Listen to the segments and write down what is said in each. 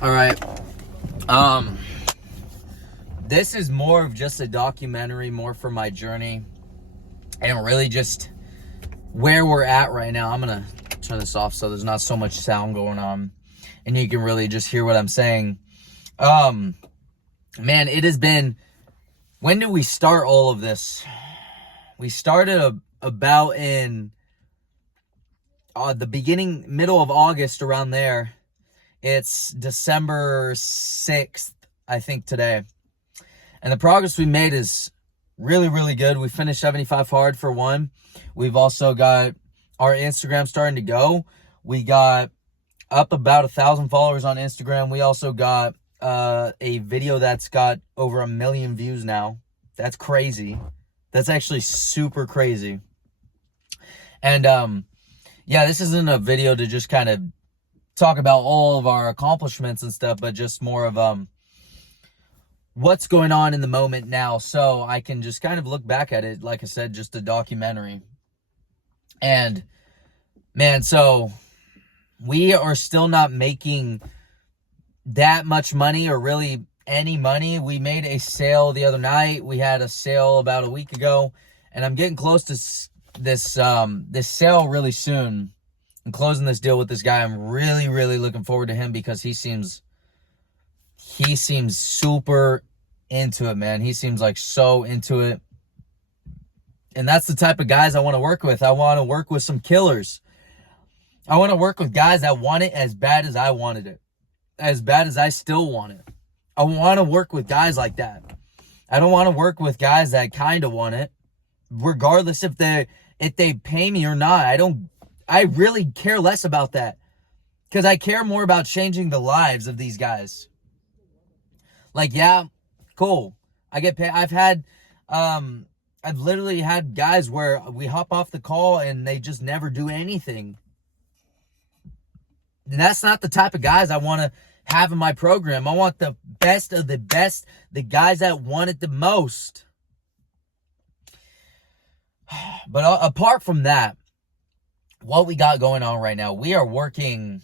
All right. Um, this is more of just a documentary, more for my journey, and really just where we're at right now. I'm gonna turn this off so there's not so much sound going on, and you can really just hear what I'm saying. Man, it has been. When did we start all of this? We started about in the beginning, middle of August, around there. It's December 6th, I think, today. And the progress we made is really, really good. We finished 75 hard for one. We've also got our Instagram starting to go. We got up about 1,000 followers on Instagram. We also got a video that's got over 1 million views now. That's crazy. That's actually super crazy. And yeah, this isn't a video to just kind of talk about all of our accomplishments and stuff, but just more of what's going on in the moment now, so I can just kind of look back at it, like I said, just a documentary. And man, so we are still not making that much money, or really any money. We made a sale the other night. We had a sale about a week ago, and I'm getting close to this sale really soon. I'm closing this deal with this guy. I'm really, really looking forward to him because he seems super into it, man. He seems like so into it. And that's the type of guys I want to work with. I want to work with some killers. I want to work with guys that want it as bad as I wanted it, as bad as I still want it. I want to work with guys like that. I don't want to work with guys that kind of want it, regardless if they pay me or not. I really care less about that, because I care more about changing the lives of these guys. Like, yeah, cool, I get paid. I've literally had guys where we hop off the call and they just never do anything. And that's not the type of guys I want to have in my program. I want the best of the best, the guys that want it the most. But apart from that, what we got going on right now, we are working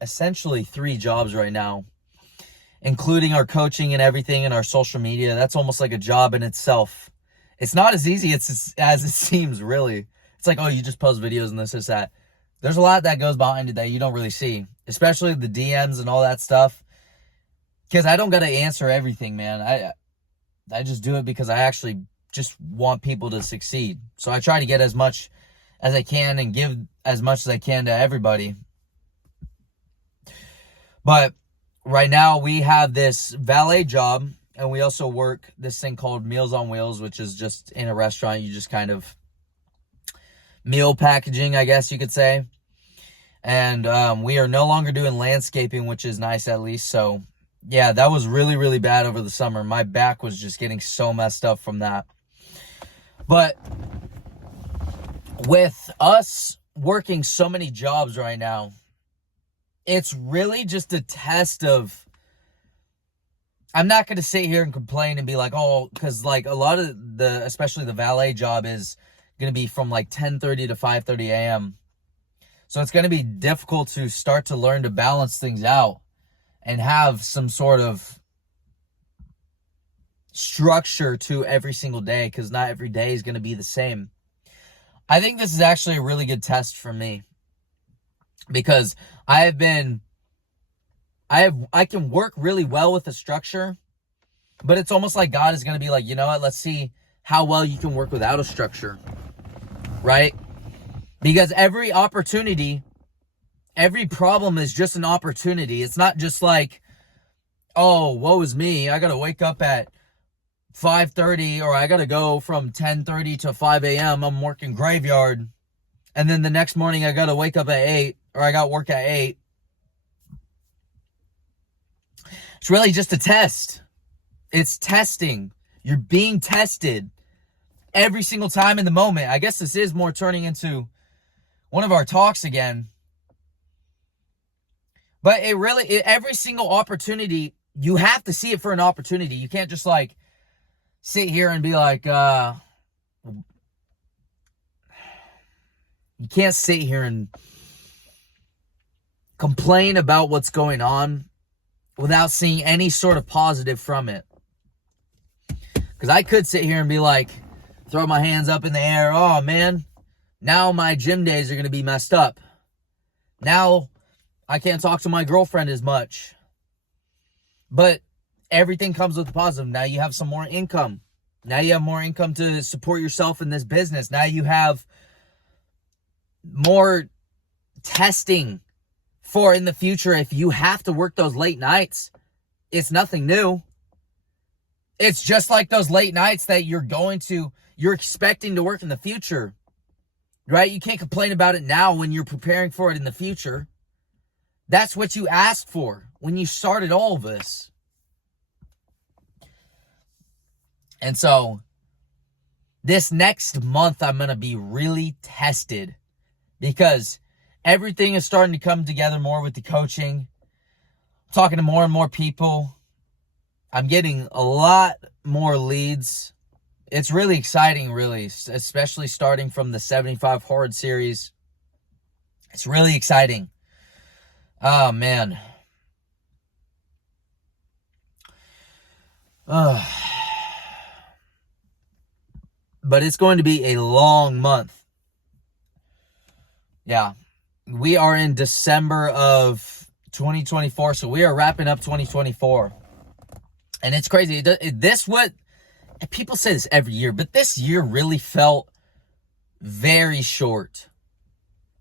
essentially 3 jobs right now, including our coaching and everything and our social media. That's almost like a job in itself. It's not as easy as it seems, really. It's like, oh, you just post videos and this, that. There's a lot that goes behind it that you don't really see, especially the DMs and all that stuff. Because I don't got to answer everything, man. I just do it because I actually just want people to succeed. So I try to get as much as I can and give as much as I can to everybody. But right now we have this valet job, and we also work this thing called Meals on Wheels, which is just in a restaurant. You just kind of meal packaging, I guess you could say. And we are no longer doing landscaping, which is nice at least. So yeah, that was really, really bad over the summer. My back was just getting so messed up from that. But with us working so many jobs right now, it's really just a test of, I'm not going to sit here and complain and be like, oh, because like a lot of especially the valet job is going to be from like 10:30 to 5:30 a.m. So it's going to be difficult to start to learn to balance things out and have some sort of structure to every single day, because not every day is going to be the same. I think this is actually a really good test for me, because I can work really well with a structure, but it's almost like God is going to be like, you know what, let's see how well you can work without a structure, right? Because every opportunity, every problem is just an opportunity. It's not just like, oh, woe is me, I got to wake up at 5:30, or I got to go from 10:30 to 5 a.m. I'm working graveyard. And then the next morning I got to wake up at 8, or I got work at 8. It's really just a test. It's testing. You're being tested every single time in the moment. I guess this is more turning into one of our talks again. But every single opportunity, you have to see it for an opportunity. You can't just like sit here and be like, you can't sit here and complain about what's going on without seeing any sort of positive from it. Because I could sit here and be like, throw my hands up in the air. Oh, man, now my gym days are going to be messed up. Now I can't talk to my girlfriend as much. But everything comes with a positive. Now you have some more income. Now you have more income to support yourself in this business. Now you have more testing for in the future if you have to work those late nights. It's nothing new. It's just like those late nights that you're expecting to work in the future, right? You can't complain about it now when you're preparing for it in the future. That's what you asked for when you started all of this. And so this next month, I'm going to be really tested because everything is starting to come together more with the coaching. I'm talking to more and more people. I'm getting a lot more leads. It's really exciting, really, especially starting from the 75 Hard series. It's really exciting. Oh, man. But it's going to be a long month. Yeah. We are in December of 2024, so we are wrapping up 2024. And it's crazy. People say this every year, but this year really felt very short.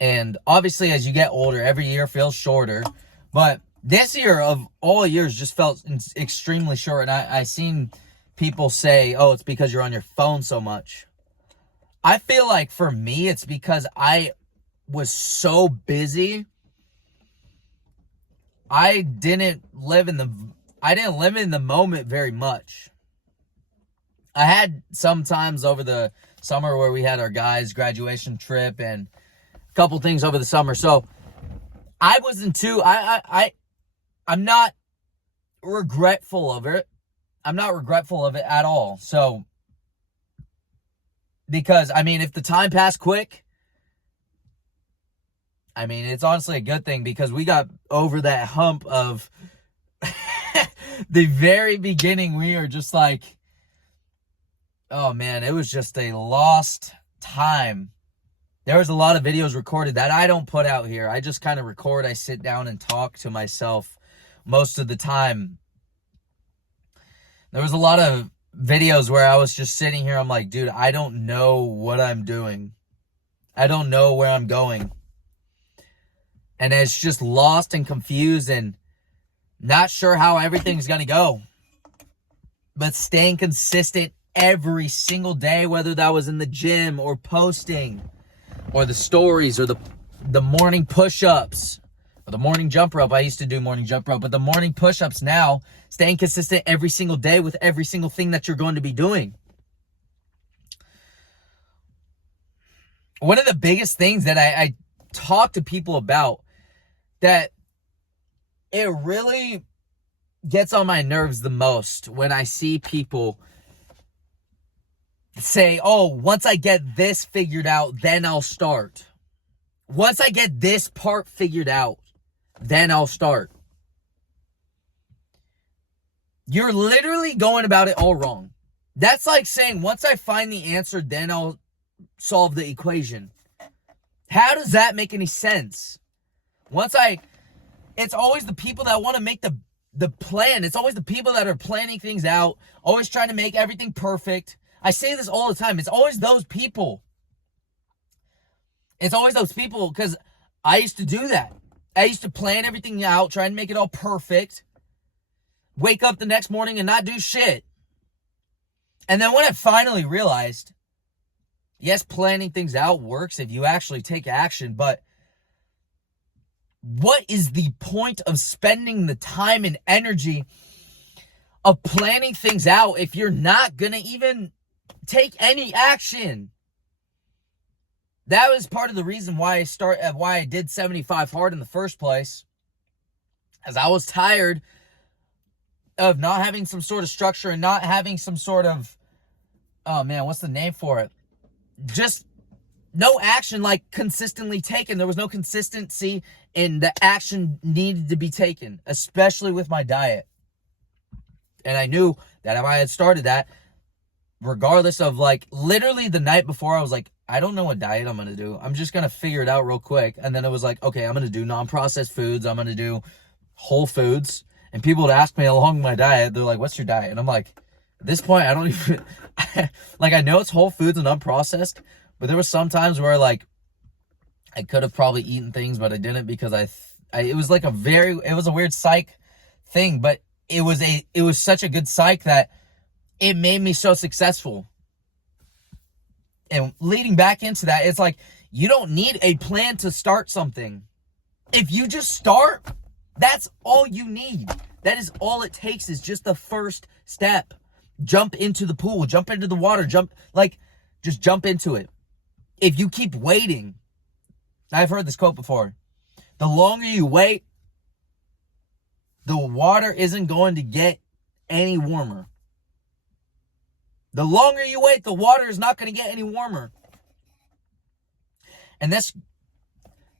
And obviously, as you get older, every year feels shorter. But this year of all years just felt extremely short. And I seen people say, oh, it's because you're on your phone so much. I feel like for me, it's because I was so busy. I didn't live in the moment very much. I had some times over the summer where we had our guys' graduation trip and a couple things over the summer. So I wasn't I'm not regretful of it. I'm not regretful of it at all. So, because, if the time passed quick, it's honestly a good thing because we got over that hump of the very beginning. We are just like, oh man, it was just a lost time. There was a lot of videos recorded that I don't put out here. I just kind of record. I sit down and talk to myself most of the time. There was a lot of videos where I was just sitting here. I'm like, dude, I don't know what I'm doing. I don't know where I'm going. And it's just lost and confused and not sure how everything's going to go. But staying consistent every single day, whether that was in the gym or posting or the stories or the morning push-ups or the morning jump rope. I used to do morning jump rope, but the morning push-ups now, staying consistent every single day with every single thing that you're going to be doing. One of the biggest things that I talk to people about that it really gets on my nerves the most when I see people say, oh, once I get this figured out, then I'll start. Once I get this part figured out, then I'll start. You're literally going about it all wrong. That's like saying, once I find the answer, then I'll solve the equation. How does that make any sense? It's always the people that want to make the plan. It's always the people that are planning things out, always trying to make everything perfect. I say this all the time. It's always those people. It's always those people because I used to do that. I used to plan everything out, try and make it all perfect. Wake up the next morning and not do shit. And then when I finally realized, yes, planning things out works if you actually take action, but what is the point of spending the time and energy of planning things out if you're not going to even take any action? That was part of the reason why I did 75 Hard in the first place, as I was tired of not having some sort of structure and not having some sort of, oh man, what's the name for it? Just no action like consistently taken. There was no consistency in the action needed to be taken, especially with my diet. And I knew that if I had started that, regardless of like literally the night before, I was like, I don't know what diet I'm going to do. I'm just going to figure it out real quick. And then it was like, okay, I'm going to do non-processed foods. I'm going to do whole foods. And people would ask me along my diet, they're like, what's your diet? And I'm like, at this point, I don't even, like, I know it's whole foods and unprocessed, but there was some times where like, I could have probably eaten things, but I didn't because it was like it was a weird psych thing, but it was such a good psych that it made me so successful. And leading back into that, it's like, you don't need a plan to start something. If you just start, that's all you need. That is all it takes, is just the first step. Jump into the pool, jump into the water, just jump into it. If you keep waiting, I've heard this quote before, the longer you wait, the water isn't going to get any warmer. The longer you wait, the water is not going to get any warmer. And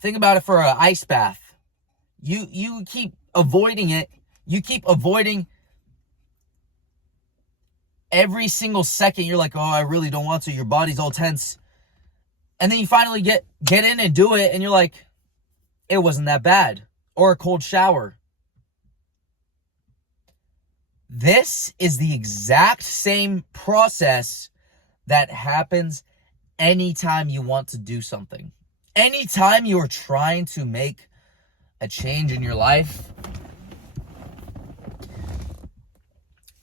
think about it for an ice bath. You keep avoiding it. You keep avoiding every single second. You're like, oh, I really don't want to. Your body's all tense. And then you finally get in and do it, and you're like, it wasn't that bad. Or a cold shower. This is the exact same process that happens anytime you want to do something. Anytime you are trying to make a change in your life,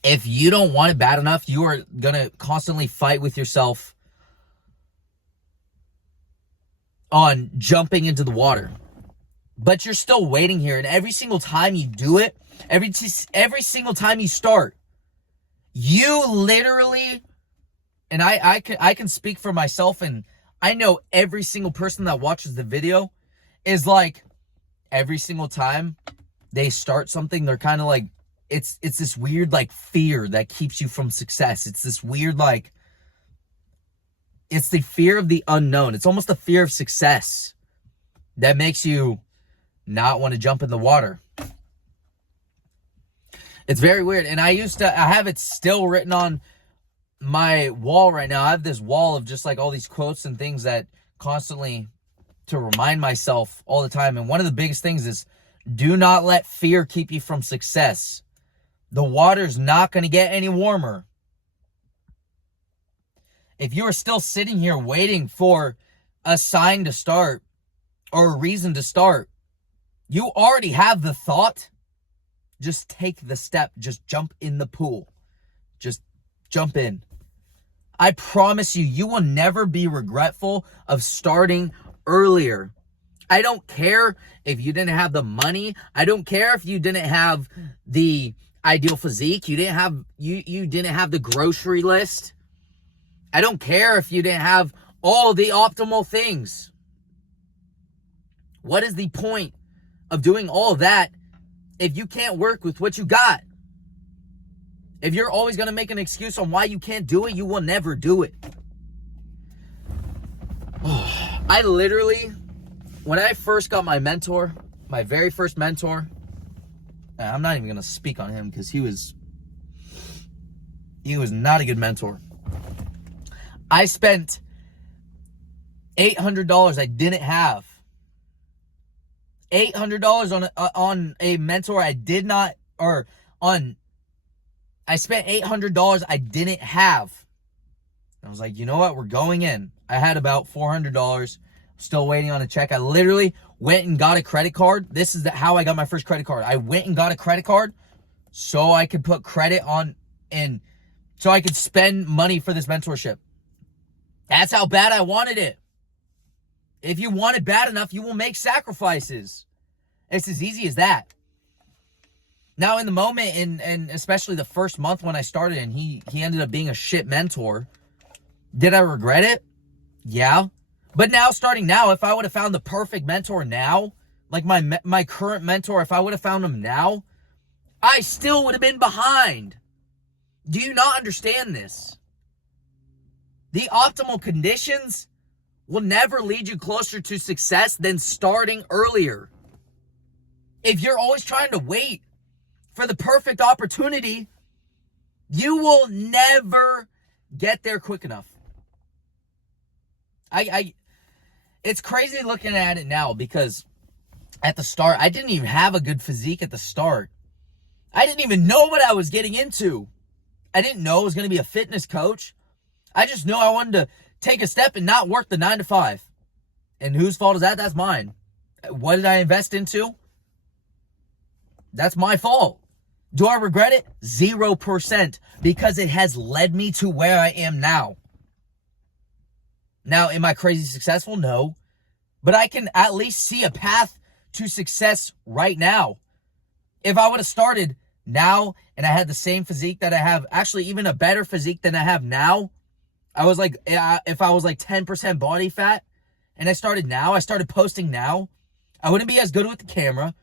if you don't want it bad enough, you are going to constantly fight with yourself on jumping into the water. But you're still waiting here, and every single time you do it, every single time you start, you literally, and I can speak for myself, and I know every single person that watches the video is like, every single time they start something, they're kind of like, it's this weird like fear that keeps you from success. It's this weird like, it's the fear of the unknown. It's almost the fear of success that makes you not want to jump in the water. It's very weird. And I have it still written on my wall right now. I have this wall of just like all these quotes and things that constantly to remind myself all the time. And one of the biggest things is, do not let fear keep you from success. The water's not going to get any warmer. If you are still sitting here waiting for a sign to start or a reason to start, you already have the thought. Just take the step. Just jump in the pool. Just jump in. I promise you, you will never be regretful of starting earlier. I don't care if you didn't have the money. I don't care if you didn't have the ideal physique. You didn't have the grocery list. I don't care if you didn't have all the optimal things. What is the point of doing all that if you can't work with what you got? If you're always going to make an excuse on why you can't do it, you will never do it. I literally, when I first got my mentor, my very first mentor, I'm not even going to speak on him because he was not a good mentor. I spent $800 I didn't have. $800 on a mentor I did not, I spent $800 I didn't have. I was like, you know what? We're going in. I had about $400, still waiting on a check. I literally went and got a credit card. This is how I got my first credit card. I went and got a credit card so I could put credit on and so I could spend money for this mentorship. That's how bad I wanted it. If you want it bad enough, you will make sacrifices. It's as easy as that. Now, in the moment, and especially the first month when I started, and he ended up being a shit mentor, did I regret it? Yeah. But now, starting now, if I would have found the perfect mentor now, like my current mentor, if I would have found him now, I still would have been behind. Do you not understand this? The optimal conditions will never lead you closer to success than starting earlier. If you're always trying to wait for the perfect opportunity, you will never get there quick enough. It's crazy looking at it now because at the start, I didn't even have a good physique at the start. I didn't even know what I was getting into. I didn't know I was going to be a fitness coach. I just knew I wanted to take a step and not work the 9 to 5. And whose fault is that? That's mine. What did I invest into? That's my fault. Do I regret it? 0%, because it has led me to where I am now. Now, am I crazy successful? No. But I can at least see a path to success right now. If I would have started now and I had the same physique that I have, actually even a better physique than I have now, if I was like 10% body fat and I started posting now, I wouldn't be as good with the camera.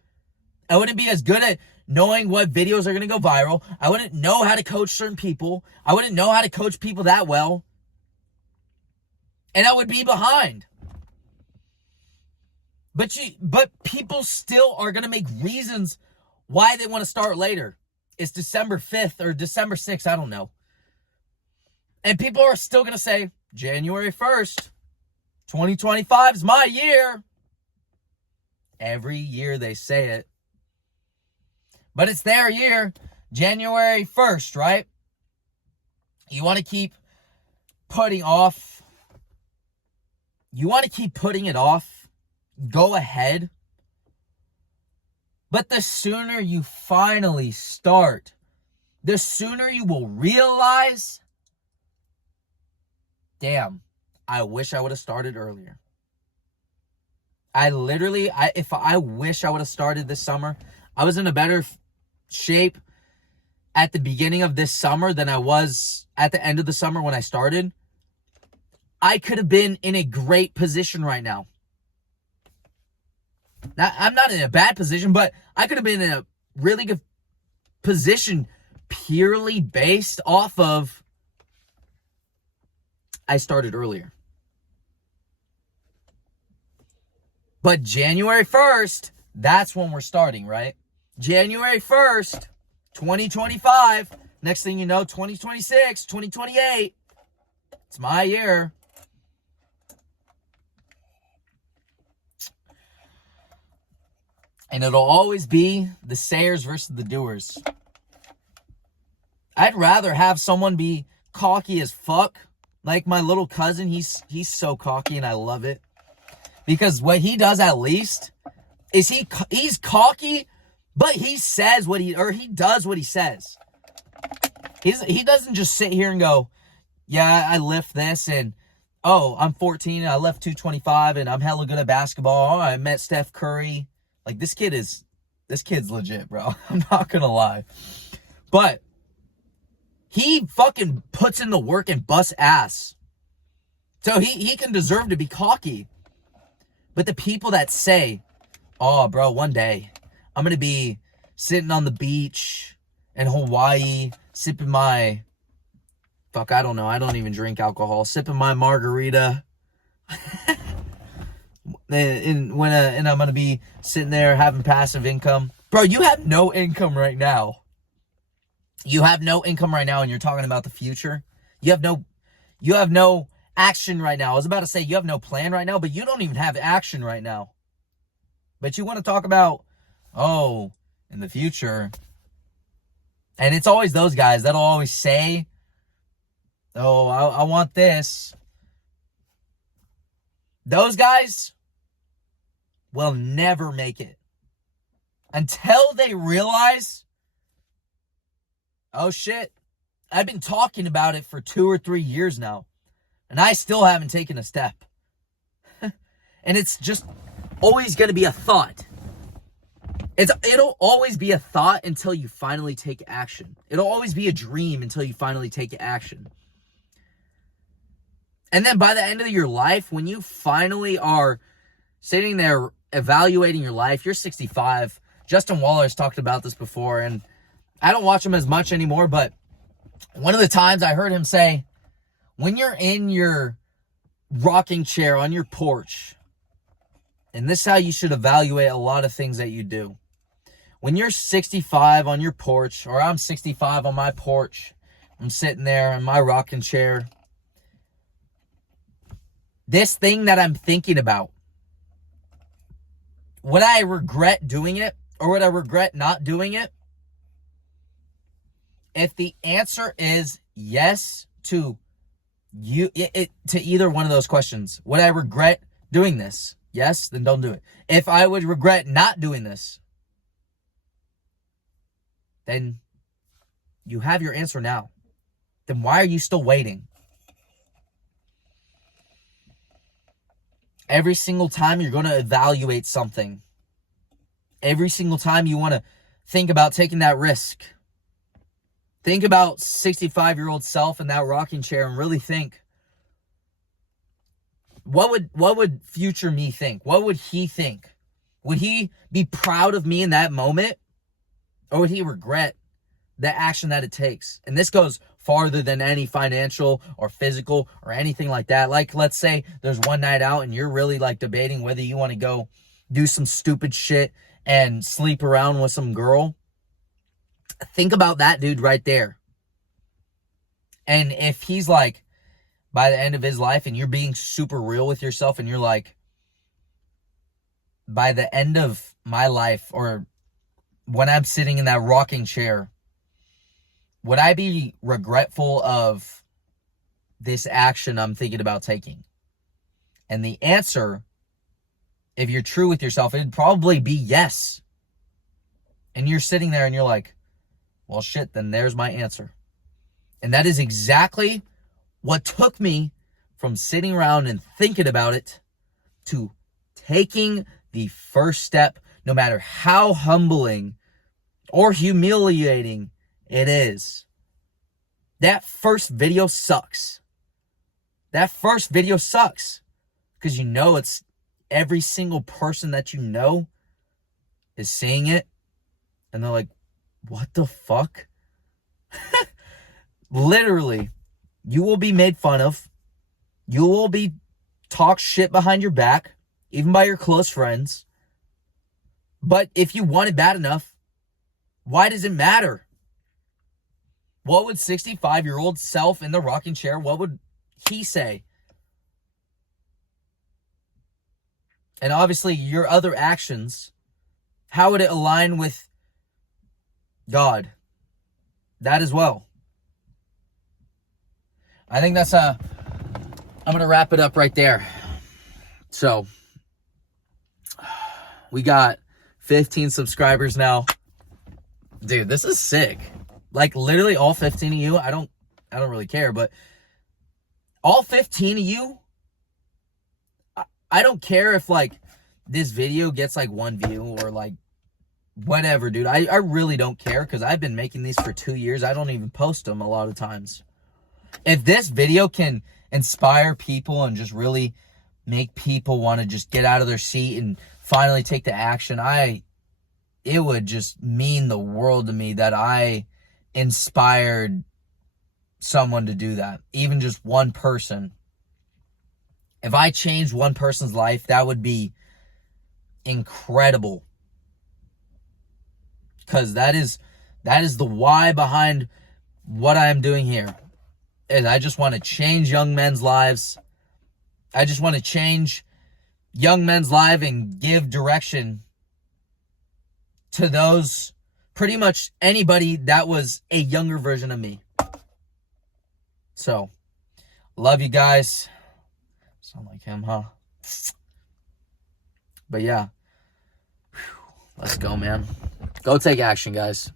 I wouldn't be as good at knowing what videos are going to go viral. I wouldn't know how to coach certain people. I wouldn't know how to coach people that well. And I would be behind. But people still are going to make reasons why they want to start later. It's December 5th or December 6th, I don't know. And people are still going to say, January 1st, 2025 is my year. Every year they say it. But it's their year, January 1st, right? You want to keep putting off. You want to keep putting it off. Go ahead. But the sooner you finally start, the sooner you will realize, damn, I wish I would have started earlier. I wish I would have started this summer. I was in a better shape at the beginning of this summer than I was at the end of the summer when I started. I could have been in a great position right now. Now, I'm not in a bad position, but I could have been in a really good position purely based off of I started earlier. But January 1st, that's when we're starting, right? January 1st, 2025. Next thing you know, 2026, 2028. It's my year. And it'll always be the sayers versus the doers. I'd rather have someone be cocky as fuck. Like my little cousin, he's so cocky and I love it. Because what he does at least is he's cocky, but he says he does what he says. He doesn't just sit here and go, yeah, I lift this and oh, I'm 14 and I lift 225 and I'm hella good at basketball. Oh, I met Steph Curry. Like this kid's legit, bro. I'm not gonna lie. But he fucking puts in the work and busts ass. So he can deserve to be cocky. But the people that say, oh, bro, one day I'm going to be sitting on the beach in Hawaii, sipping my, I don't know. I don't even drink alcohol. Sipping my margarita. and I'm going to be sitting there having passive income. Bro, you have no income right now. You have no income right now and you're talking about the future. You have no action right now. I was about to say you have no plan right now, but you don't even have action right now. But you want to talk about, oh, in the future. And it's always those guys that'll always say, oh, I want this. Those guys will never make it until they realize, oh shit, I've been talking about it for 2 or 3 years now, and I still haven't taken a step. And it's just always going to be a thought. It'll always be a thought until you finally take action. It'll always be a dream until you finally take action. And then by the end of your life, when you finally are sitting there evaluating your life, you're 65. Justin Waller's talked about this before, and I don't watch him as much anymore, but one of the times I heard him say, when you're in your rocking chair on your porch, and this is how you should evaluate a lot of things that you do. When you're 65 on your porch, or I'm 65 on my porch, I'm sitting there in my rocking chair, this thing that I'm thinking about, would I regret doing it or would I regret not doing it? If the answer is yes to to either one of those questions, would I regret doing this? Yes, then don't do it. If I would regret not doing this, then you have your answer now. Then why are you still waiting? Every single time you're going to evaluate something, every single time you want to think about taking that risk, think about 65-year-old self in that rocking chair and really think, what would future me think? What would he think? Would he be proud of me in that moment? Or would he regret the action that it takes? And this goes farther than any financial or physical or anything like that. Like, let's say there's one night out and you're really like debating whether you want to go do some stupid shit and sleep around with some girl. Think about that dude right there. And if he's like, by the end of his life, and you're being super real with yourself, and you're like, by the end of my life, or when I'm sitting in that rocking chair, would I be regretful of this action I'm thinking about taking? And the answer, if you're true with yourself, it'd probably be yes. And you're sitting there and you're like, well, shit, then there's my answer. And that is exactly what took me from sitting around and thinking about it to taking the first step, no matter how humbling or humiliating it is. That first video sucks. That first video sucks because you know it's every single person that you know is seeing it and they're like, what the fuck? Literally, you will be made fun of. You will be talked shit behind your back, even by your close friends. But if you want it bad enough, why does it matter? What would 65-year-old self in the rocking chair, what would he say? And obviously, your other actions, how would it align with God? That as well. I think that's I'm going to wrap it up right there. So, we got 15 subscribers now. Dude, this is sick. Like, literally all 15 of you, I don't really care, but all 15 of you, I don't care if, like, this video gets, like, 1 view or, like, whatever, dude. I really don't care because I've been making these for 2 years. I don't even post them a lot of times. If this video can inspire people and just really make people want to just get out of their seat and finally take the action, it would just mean the world to me that I inspired someone to do that. Even just one person. If I changed one person's life, that would be incredible. Because that is the why behind what I am doing here. And I just want to change young men's lives. I just want to change young men's lives and give direction to those, pretty much anybody that was a younger version of me. So, love you guys. Sound like him, huh? But yeah. Let's go, man. Go take action, guys.